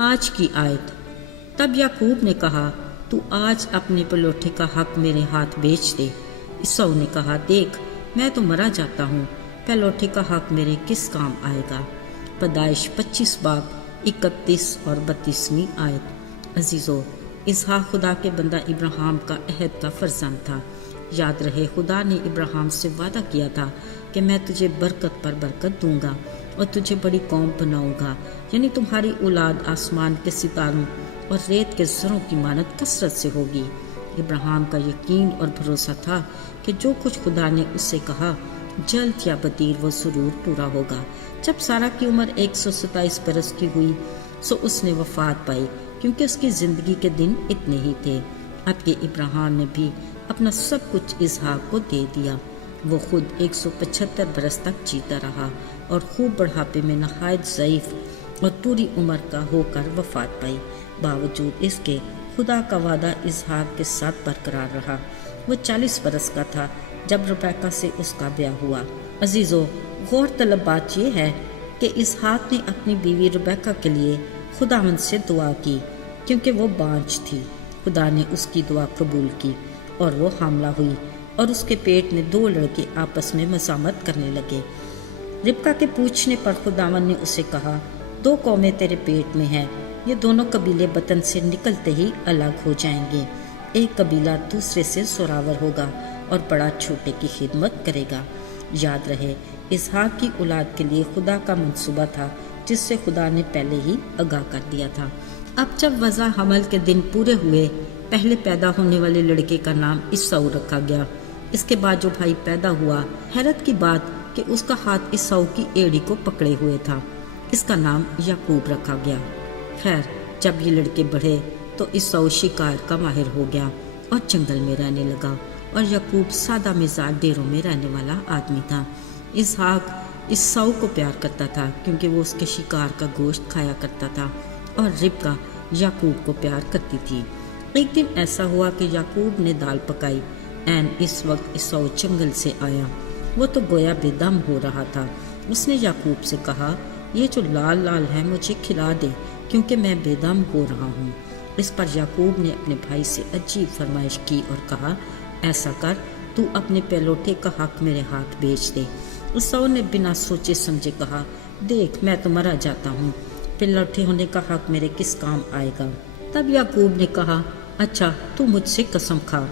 آج کی آیت۔ تب یعقوب نے کہا تو آج اپنے پلوٹھے کا حق میرے ہاتھ بیچ دے۔ عیسیٰ نے کہا دیکھ میں تو مرا جاتا ہوں، پلوٹھے کا حق میرے کس کام آئے گا؟ پیدائش 25 باب 31 اور 32 آیت۔ عزیزو، اسحاق خدا کے بندہ ابراہیم کا عہد کا فرزند تھا۔ یاد رہے خدا نے ابراہیم سے وعدہ کیا تھا کہ میں تجھے برکت پر برکت دوں گا اور تجھے بڑی قوم بناؤں گا، یعنی تمہاری اولاد آسمان کے ستاروں اور ریت کے زروں کی مانند کثرت سے ہوگی۔ ابراہیم کا یقین اور بھروسہ تھا کہ جو کچھ خدا نے اس سے کہا جلد یا بدیر وہ ضرور پورا ہوگا۔ جب سارہ کی عمر 127 برس کی ہوئی سو اس نے وفات پائی، کیونکہ اس کی زندگی کے دن اتنے ہی تھے۔ اب کہ ابراہیم نے بھی اپنا سب کچھ اسحاق کو دے دیا، وہ خود 175 برس تک جیتا رہا اور خوب بڑھاپے میں نہایت ضعیف اور پوری عمر کا ہو کر وفات پائی۔ باوجود اس کے خدا کا وعدہ اسحاق کے ساتھ برقرار رہا۔ وہ 40 برس کا تھا جب ربیکہ سے اس کا بیاہ ہوا۔ عزیزو، غور طلب بات یہ ہے کہ اسحاق نے اپنی بیوی ربیکہ کے لیے خداوند سے دعا کی، کیونکہ وہ بانجھ تھی۔ خدا نے اس کی دعا قبول کی اور وہ حاملہ ہوئی اور اس کے پیٹ میں 2 لڑکے آپس میں مزاحمت کرنے لگے۔ ربکہ کے پوچھنے پر خداوند نے اسے کہا 2 قومیں تیرے پیٹ میں ہیں، یہ دونوں قبیلے وطن سے نکلتے ہی الگ ہو جائیں گے، ایک قبیلہ دوسرے سے زوراور ہوگا اور بڑا چھوٹے کی خدمت کرے گا۔ یاد رہے اسحاق کی اولاد کے لیے خدا کا منصوبہ تھا جس سے خدا نے پہلے ہی آگاہ کر دیا تھا۔ اب جب وضع حمل کے دن پورے ہوئے، پہلے پیدا ہونے والے لڑکے کا نام عیساؤ رکھا گیا۔ اس کے بعد جو بھائی پیدا ہوا، حیرت کی بات کہ اس کا ہاتھ عیساؤ کی ایڑی کو پکڑے ہوئے تھا، اس کا نام یعقوب رکھا گیا۔ خیر، جب یہ لڑکے بڑھے تو عیساؤ شکار کا ماہر ہو گیا اور جنگل میں رہنے لگا، اور یعقوب سادہ مزاج ڈیروں میں رہنے والا آدمی تھا۔ اسحاق عیساؤ کو پیار کرتا تھا کیونکہ وہ اس کے شکار کا گوشت کھایا کرتا تھا، اور ربکہ یعقوب کو پیار کرتی تھی۔ ایک دن ایسا ہوا کہ یعقوب نے دال پکائی، عین اس وقت عیساؤ جنگل سے آیا، وہ تو گویا بے دم ہو رہا تھا۔ اس نے یعقوب سے کہا یہ جو لال لال ہے مجھے کھلا دے کیونکہ میں بے دم ہو رہا ہوں۔ اس پر یعقوب نے اپنے بھائی سے عجیب فرمائش کی اور کہا ایسا کر، تو اپنے پہلوٹے کا حق میرے ہاتھ بیچ دے۔ عیساؤ نے بنا سوچے سمجھے کہا دیکھ میں تو مرا جاتا ہوں، پہلوٹے ہونے کا حق میرے کس کام آئے گا؟ تب یعقوب نے کہا اچھا تو مجھ سے قسم کھا۔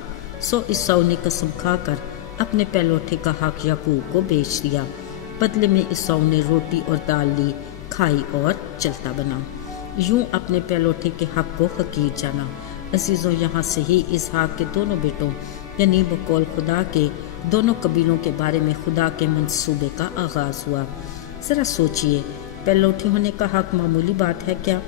سو عیساؤ نے قسم کھا کر اپنے پہلوٹے کا حق یعقوب کو بیچ دیا۔ بدلے میں عیساؤ نے روٹی اور دال لی، کھائی اور چلتا بنا، یوں اپنے پہلوٹے کے حق کو حقیر جانا۔ عزیزوں، یہاں سے ہی اسحاق کے دونوں بیٹوں یعنی بقول خدا کے دونوں قبیلوں کے بارے میں خدا کے منصوبے کا آغاز ہوا۔ ذرا سوچئے، پہلوٹے ہونے کا حق معمولی بات ہے کیا؟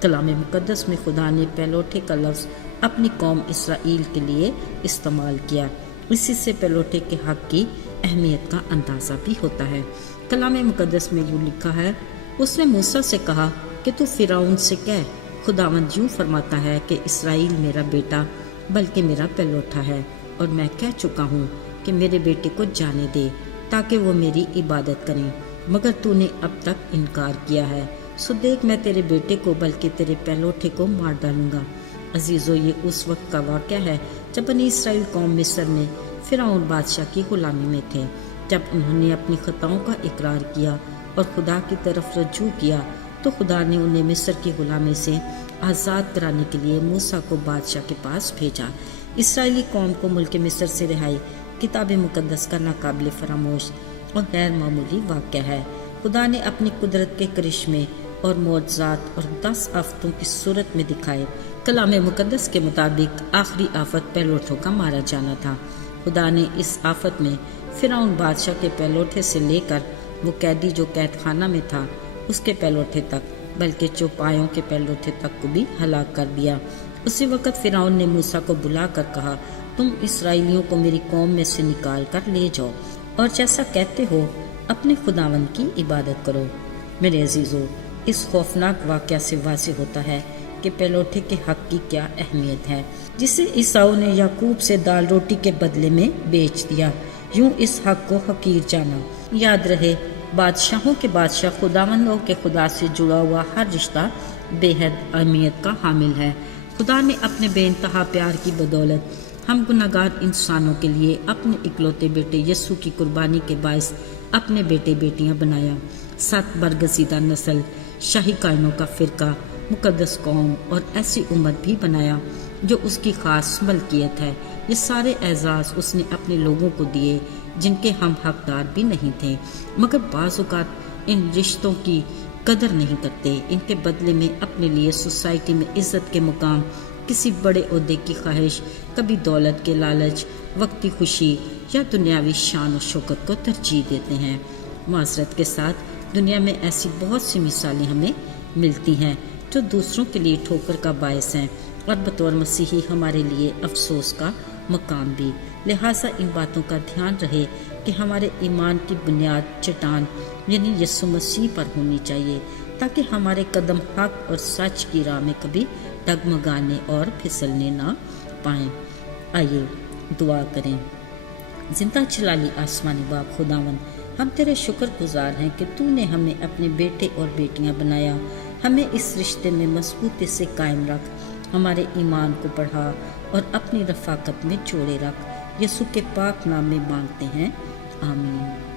کلام مقدس میں خدا نے پہلوٹے کا لفظ اپنی قوم اسرائیل کے لیے استعمال کیا۔ اسی سے پہلوٹے کے حق کی اہمیت کا اندازہ بھی ہوتا ہے۔ کلام مقدس میں یوں لکھا ہے اس نے موسیٰ سے کہا کہ تو فرعون سے کہہ خداوند یوں فرماتا ہے کہ اسرائیل میرا بیٹا بلکہ میرا پہلوٹا ہے، اور میں کہہ چکا ہوں کہ میرے بیٹے کو جانے دے تاکہ وہ میری عبادت کریں، مگر تو نے اب تک انکار کیا ہے، سو دیکھ میں تیرے بیٹے کو بلکہ تیرے پہلوٹے کو مار ڈالوں گا۔ عزیزو، یہ اس وقت کا واقعہ ہے جب بنی اسرائیل قوم مصر میں فرعون بادشاہ کی غلامی میں تھے۔ جب انہوں نے اپنی خطاؤں کا اقرار کیا اور خدا کی طرف رجوع کیا تو خدا نے انہیں مصر کی غلامی سے آزاد کرانے کے لیے موسیٰ کو بادشاہ کے پاس بھیجا۔ اسرائیلی قوم کو ملک مصر سے رہائی کتاب مقدس کا ناقابل فراموش اور غیر معمولی واقعہ ہے۔ خدا نے اپنی قدرت کے کرشمے اور معجزات اور 10 آفتوں کی صورت میں دکھائے۔ کلام مقدس کے مطابق آخری آفت پہلوٹوں کا مارا جانا تھا۔ خدا نے اس آفت میں فرعون بادشاہ کے پہلوٹے سے لے کر وہ قیدی جو قید خانہ میں تھا اس کے پہلوٹے تک، بلکہ چوپایوں کے پہلوٹے تک کو بھی ہلاک کر دیا۔ اسی وقت فرعون نے موسیٰ کو بلا کر کہا تم اسرائیلیوں کو میری قوم میں سے نکال کر لے جاؤ اور جیسا کہتے ہو اپنے خداوند کی عبادت کرو۔ میرے عزیزو، اس خوفناک واقعہ سے واضح ہوتا ہے کہ پہلوٹے کے حق کی کیا اہمیت ہے، جسے عیساؤ نے یعقوب سے دال روٹی کے بدلے میں بیچ دیا، یوں اس حق کو حقیر جانا۔ یاد رہے بادشاہوں کے بادشاہ خداوندوں کے خدا سے جڑا ہوا ہر رشتہ بے حد اہمیت کا حامل ہے۔ خدا نے اپنے بے انتہا پیار کی بدولت ہم گناہگار انسانوں کے لیے اپنے اکلوتے بیٹے یسوع کی قربانی کے باعث اپنے بیٹے بیٹیاں بنایا۔ 7 برگزیدہ نسل، شاہی کائنوں کا فرقہ، مقدس قوم اور ایسی امت بھی بنایا جو اس کی خاص ملکیت ہے۔ یہ سارے اعزاز اس نے اپنے لوگوں کو دیے جن کے ہم حقدار بھی نہیں تھے، مگر بعض اوقات ان رشتوں کی قدر نہیں کرتے۔ ان کے بدلے میں اپنے لیے سوسائٹی میں عزت کے مقام، کسی بڑے عہدے کی خواہش، کبھی دولت کے لالچ، وقتی خوشی یا دنیاوی شان و شوکت کو ترجیح دیتے ہیں۔ معذرت کے ساتھ دنیا میں ایسی بہت سی مثالیں ہمیں ملتی ہیں جو دوسروں کے لیے ٹھوکر کا باعث ہیں اور بطور مسیحی ہمارے لیے افسوس کا مقام بھی۔ لہٰذا ان باتوں کا دھیان رہے کہ ہمارے ایمان کی بنیاد چٹان یعنی یسوع مسیح پر ہونی چاہیے، تاکہ ہمارے قدم حق اور سچ کی راہ میں کبھی ڈگمگانے اور پھسلنے نہ پائیں۔ آئیے دعا کریں۔ زندہ جلالی آسمانی باپ خداوند، ہم تیرے شکر گزار ہیں کہ تو نے ہمیں اپنے بیٹے اور بیٹیاں بنایا۔ ہمیں اس رشتے میں مضبوطی سے قائم رکھ، ہمارے ایمان کو بڑھا اور اپنی رفاقت میں جوڑے رکھ۔ یسوع کے پاک نام میں مانگتے ہیں، آمین۔